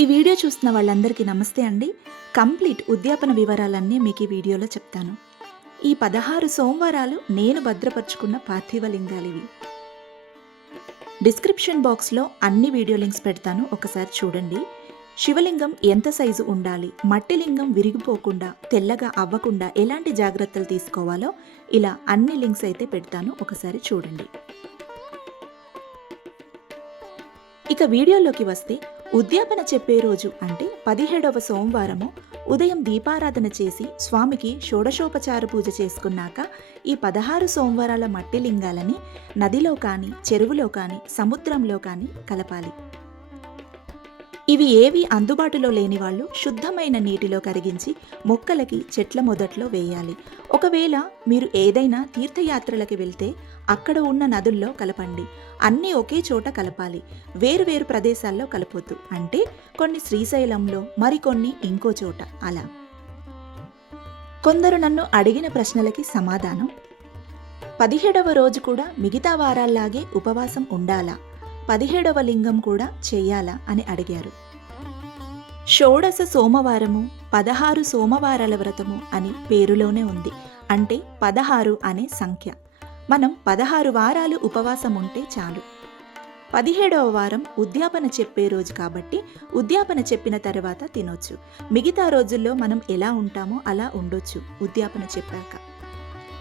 ఈ వీడియో చూస్తున్న వాళ్ళందరికీ నమస్తే అండి. కంప్లీట్ ఉద్యాపన వివరాలన్నీ మీకు ఈ వీడియోలో చెప్తాను. ఈ పదహారు సోమవారాలు నేను భద్రపరుచుకున్న పార్థివ లింగాలివి డిస్క్రిప్షన్ బాక్స్లో అన్ని వీడియో లింక్స్ పెడతాను. ఒకసారి చూడండి. శివలింగం ఎంత సైజు ఉండాలి? మట్టి లింగం విరిగిపోకుండా తెల్లగా అవ్వకుండా ఎలాంటి జాగ్రత్తలు తీసుకోవాలో ఇలా అన్ని లింక్స్ అయితే పెడతాను. ఒకసారి చూడండి. ఇక వీడియోలోకి వస్తే ఉద్యాపన చెప్పే రోజు అంటే పదిహేడవ సోమవారము ఉదయం దీపారాధన చేసి స్వామికి షోడశోపచార పూజ చేసుకున్నాక ఈ పదహారు సోమవారాల మట్టి లింగాలని నదిలో కానీ చెరువులో కానీ సముద్రంలో కానీ కలపాలి. ఇవి ఏవి అందుబాటులో లేని వాళ్ళు శుద్ధమైన నీటిలో కరిగించి మొక్కలకి చెట్ల మొదట్లో వేయాలి. ఒకవేళ మీరు ఏదైనా తీర్థయాత్రలకి వెళ్తే అక్కడ ఉన్న నదుల్లో కలపండి. అన్నీ ఒకే చోట కలపాలి. వేరువేరు ప్రదేశాల్లో కలపొద్దు. అంటే కొన్ని శ్రీశైలంలో మరికొన్ని ఇంకో చోట. అలా. కొందరు నన్ను అడిగిన ప్రశ్నలకి సమాధానం. పదిహేడవ రోజు కూడా మిగతా వారాల్లాగే ఉపవాసం ఉండాలా? పదిహేడవ లింగం కూడా చేయాలా? అని అడిగారు. షోడశ సోమవారము పదహారు సోమవారాల వ్రతము అని పేరులోనే ఉంది. అంటే పదహారు అనే సంఖ్య. మనం పదహారు వారాలు ఉపవాసం ఉంటే చాలు. పదిహేడవ వారం ఉద్యాపన చెప్పే రోజు కాబట్టి ఉద్యాపన చెప్పిన తర్వాత తినొచ్చు. మిగతా రోజుల్లో మనం ఎలా ఉంటామో అలా ఉండొచ్చు ఉద్యాపన చెప్పాక.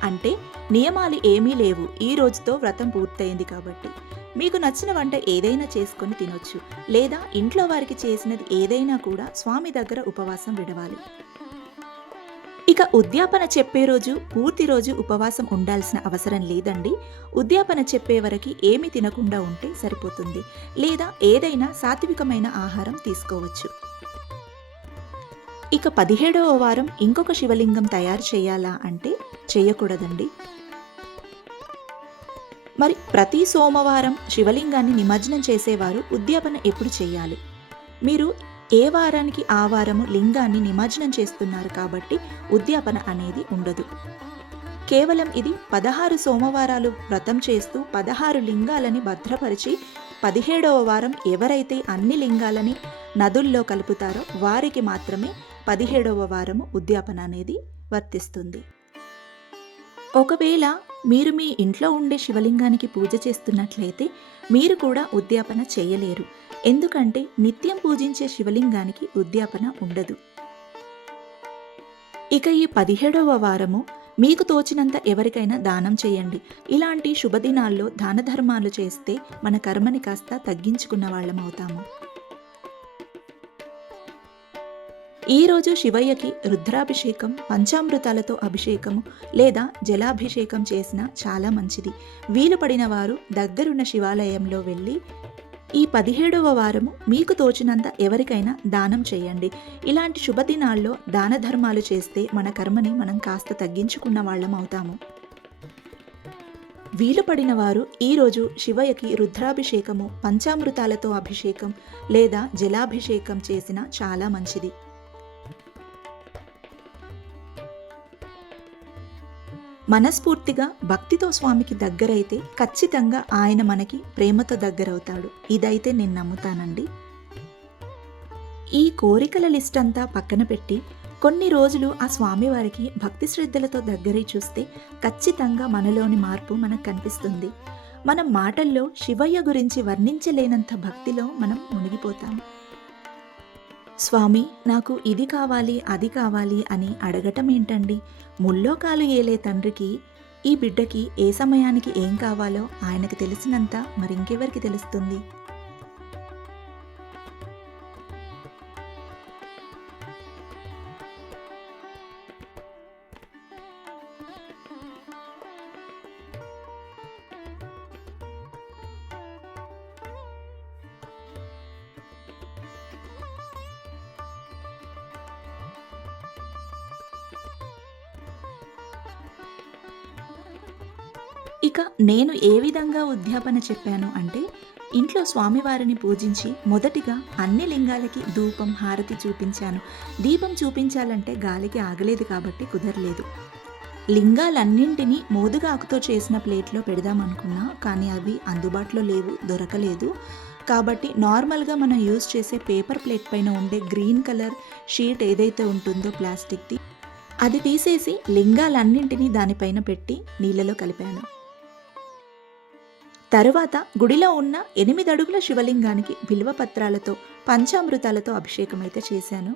అంటే నియమాలు ఏమీ లేవు. ఈ రోజుతో వ్రతం పూర్తయింది కాబట్టి. మీకు నచ్చిన వంట ఏదైనా చేసుకొని తినొచ్చు. లేదా ఇంట్లో వారికి చేసినది ఏదైనా కూడా స్వామి దగ్గర ఉపవాసం విడవాలి. ఇక ఉద్యాపన చెప్పే రోజు పూర్తి రోజు ఉపవాసం ఉండాల్సిన అవసరం లేదండి. ఉద్యాపన చెప్పే వరకు ఏమి తినకుండా ఉంటే సరిపోతుంది. లేదా ఏదైనా సాత్వికమైన ఆహారం తీసుకోవచ్చు. ఇక పదిహేడవ వారం ఇంకొక శివలింగం తయారు చేయాలా అంటే చేయకూడదండి. మరి ప్రతి సోమవారం శివలింగాన్ని నిమజ్జనం చేసేవారు ఉద్యాపన ఎప్పుడు చేయాలి? మీరు ఏ వారానికి ఆ వారము లింగాన్ని నిమజ్జనం చేస్తున్నారు కాబట్టి ఉద్యాపన అనేది ఉండదు. కేవలం ఇది పదహారు సోమవారాలు వ్రతం చేస్తూ పదహారు లింగాలని భద్రపరిచి పదిహేడవ వారం ఎవరైతే అన్ని లింగాలని నదుల్లో కలుపుతారో వారికి మాత్రమే పదిహేడవ వారము ఉద్యాపన అనేది వర్తిస్తుంది. ఒకవేళ మీరు మీ ఇంట్లో ఉండే శివలింగానికి పూజ చేస్తున్నట్లయితే మీరు కూడా ఉద్యాపన చేయలేరు. ఎందుకంటే నిత్యం పూజించే శివలింగానికి ఉద్యాపన ఉండదు. ఇక ఈ పదిహేడవ వారము మీకు తోచినంత ఎవరికైనా దానం చేయండి. ఇలాంటి శుభదినాల్లో దాన ధర్మాలు చేస్తే మన కర్మని కాస్త తగ్గించుకున్న వాళ్ళం ఈరోజు శివయ్యకి రుద్రాభిషేకం పంచామృతాలతో అభిషేకము లేదా జలాభిషేకం చేసిన చాలా మంచిది. వీలు పడిన వారు దగ్గరున్న శివాలయంలో వెళ్ళి ఈ పదిహేడవ వారము మీకు తోచినంత ఎవరికైనా దానం చేయండి. ఇలాంటి శుభదినాల్లో దాన ధర్మాలు చేస్తే మన కర్మని మనం కాస్త తగ్గించుకున్న వాళ్ళం అవుతాము. వీలు పడిన వారు ఈరోజు శివయ్యకి రుద్రాభిషేకము పంచామృతాలతో అభిషేకం లేదా జలాభిషేకం చేసిన చాలా మంచిది. మనస్ఫూర్తిగా భక్తితో స్వామికి దగ్గరైతే ఖచ్చితంగా ఆయన మనకి ప్రేమతో దగ్గరవుతాడు. ఇదైతే నేను నమ్ముతానండి. ఈ కోరికల లిస్ట్ అంతా పక్కన పెట్టి కొన్ని రోజులు ఆ స్వామివారికి భక్తి శ్రద్ధలతో దగ్గరై చూస్తే ఖచ్చితంగా మనలోని మార్పు మనకు కనిపిస్తుంది. మనం మాటల్లో శివయ్య గురించి వర్ణించలేనంత భక్తిలో మనం మునిగిపోతాం. స్వామి నాకు ఇది కావాలి అది కావాలి అని అడగటం ఏంటండి? ముల్లోకాలు ఏలే తండ్రికి ఈ బిడ్డకి ఏ సమయానికి ఏం కావాలో ఆయనకు తెలిసినంత మరింకెవరికి తెలుస్తుంది? ఇక నేను ఏ విధంగా ఉద్యాపన చెప్పాను అంటే ఇంట్లో స్వామివారిని పూజించి మొదటిగా అన్ని లింగాలకి ధూపం హారతి చూపించాను. దీపం చూపించాలంటే గాలికి ఆగలేదు కాబట్టి కుదరలేదు. లింగాలన్నింటినీ మోదుగాకుతో చేసిన ప్లేట్లో పెడదామనుకున్నా కానీ అవి అందుబాటులో లేవు దొరకలేదు. కాబట్టి నార్మల్గా మనం యూజ్ చేసే పేపర్ ప్లేట్ పైన ఉండే గ్రీన్ కలర్ షీట్ ఏదైతే ఉంటుందో ప్లాస్టిక్ది అది తీసేసి లింగాలన్నింటినీ దానిపైన పెట్టి నీళ్ళలో కలిపాను. తరువాత గుడిలో ఉన్న ఎనిమిది అడుగుల శివలింగానికి బిల్వ పత్రాలతో పంచామృతాలతో అభిషేకం అయితే చేశాను.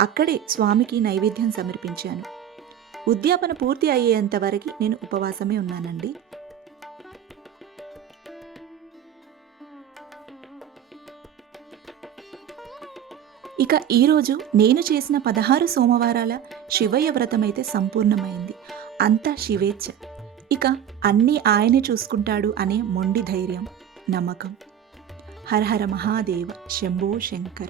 అక్కడే స్వామికి నైవేద్యం సమర్పించాను. ఉద్యాపన పూర్తి అయ్యేంత వరకు నేను ఉపవాసమే ఉన్నానండి. ఇక ఈరోజు నేను చేసిన పదహారు సోమవారాల శివయ్య వ్రతం అయితే సంపూర్ణమైంది. అంతా శివేచ్ఛ. ఇక అన్నీ ఆయనే చూసుకుంటాడు అనే మొండి ధైర్యం నమ్మకం. హర హర మహాదేవ శంభో శంకర.